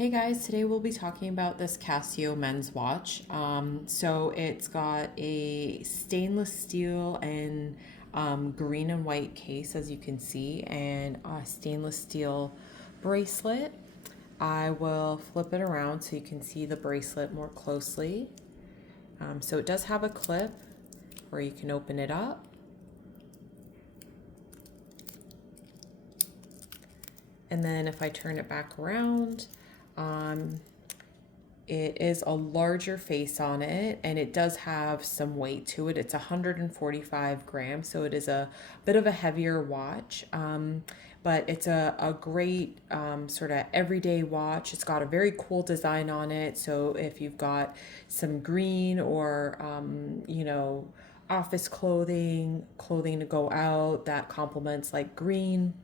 Hey guys, today we'll be talking about this Casio men's watch. So it's got a stainless steel and green and white case, as you can see, and a stainless steel bracelet. I will flip it around so you can see the bracelet more closely. So it does have a clip where you can open it up. And then if I turn it back around, it is a larger face on it, and it does have some weight to it. It's 145 grams, so it is a bit of a heavier watch, but it's a great sort of everyday watch. It's got a very cool design on it, so if you've got some green or, office clothing to go out that complements like green,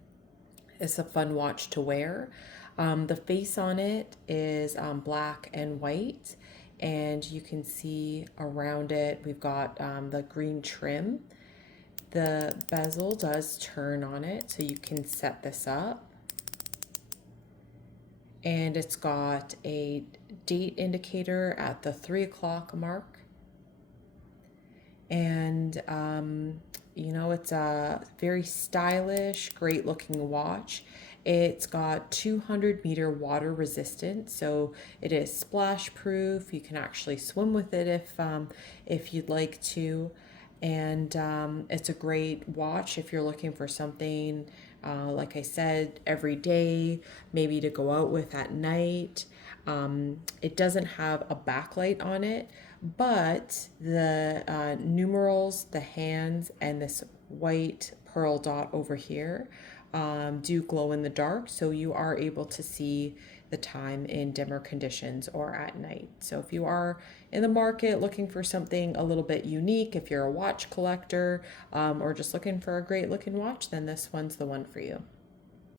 it's a fun watch to wear. The face on it is black and white, and you can see around it we've got the green trim. The bezel does turn on it, so you can set this up. And it's got a date indicator at the 3 o'clock mark. And it's a very stylish, great looking watch. It's got 200-meter water resistance, so it is splash proof. You can actually swim with it if you'd like to. And it's a great watch if you're looking for something, like I said, every day, maybe to go out with at night. It doesn't have a backlight on it, but the numerals, the hands, and this white pearl dot over here do glow in the dark, so you are able to see the time in dimmer conditions or at night. So if you are in the market looking for something a little bit unique, if you're a watch collector, or just looking for a great looking watch, then this one's the one for you.